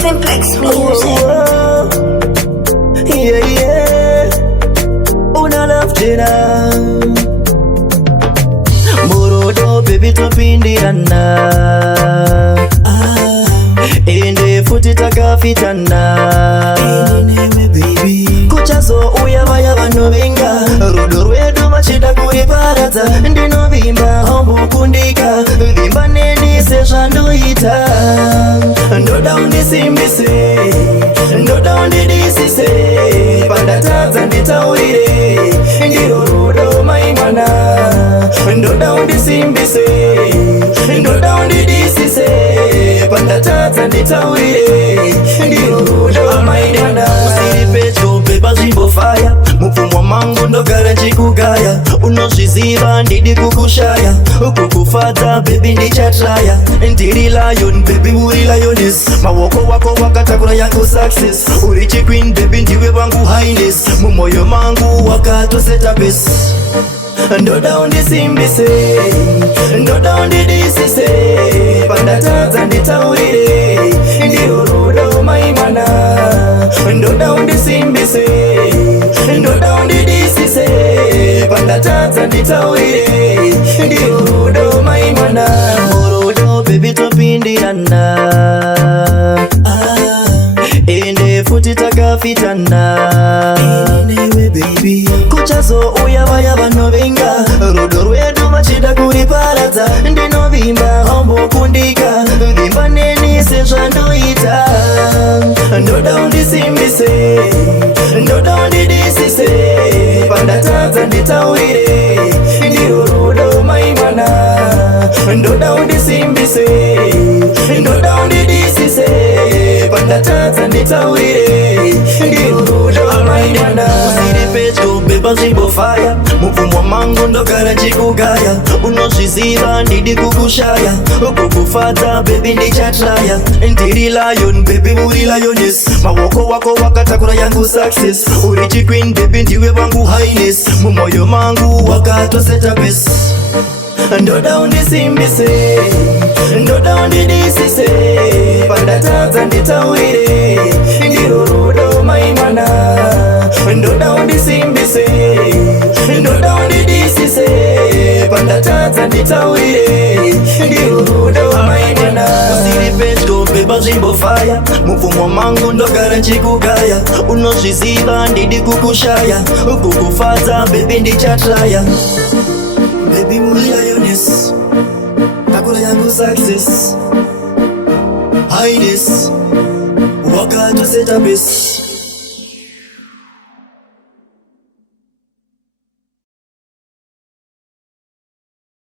Simplex Music. Yeah, yeah. Una love tena Morodo baby topindirana Ende futi takafitana Kuchazo uyavaya vanovinga Rudo rwedu machida kuriparadza Ndinovimba hombo kundika Vimba neni sezvandoita Ndoda undisimbise Ndoda undidisise Pandatadza nditaurire Ndiro rudo maimwana Ndoda undisimbise Ndoda undidisise Pandatadza nditaurire Ndiro rudo maimwana Usiripecho pepa zvimbofaya Mupfumwa mangu ndogara chikugaya Unozviziva ndidi kukushaya Kukufadza baby ndichatraya Ndiri lion baby uri lioness Mawoko wako wakatakura yangu success Uri chiqueen baby ndiwe wangu highness Mumoyo mangu wakatoseta base Ndoda undisimbise Ndoda undidisise Pandatadza nditaurire Ndiro rudo maimwana Ndoda undisimbise Ndoda undidisise Pandatadza nditaurire Ndiro rudo maimwana Murudo baby topindirana Ende futi takafitana Kuchazo uyavaya vanovinga Rudo rwedu machida kuriparadza Ndinovimba hombo kundika Vimba neni sezvandoita Ndoda undisimbise Ndoda undidisise Pandatadza nditaurire Ndiro rudo maimwana Ndoda undisimbise Ndoda undidisise Pandatadza nditaurire Ndiro rudo maimwana Usiripecho pepa zvimbofaya Mupfumwa mangu ndogara chikugaya Unozviziva ndidi kukushaya Kukufadza baby ndichatraya Ndiri lion baby uri lioness Mawoko wako wakatakura yangu success Uri chiqueen baby ndiwe wangu highness Mumoyo mangu wakatoseta base Ndoda undisimbise Ndoda undidisise Pandatadza nditaurire Ndiro rudo maimwana Ndoda undisimbise Ndoda undidisise Pandatadza nditaurire Ndiro rudo maimwana Usiripecho pepa zvimbofaya Mupfumwa mangu ndogara chikugaya Unozviziva ndidi kukushaya Kukufadza baby ndichatraya Baby muri lioness Takura yangu success Highness Wakatoseta base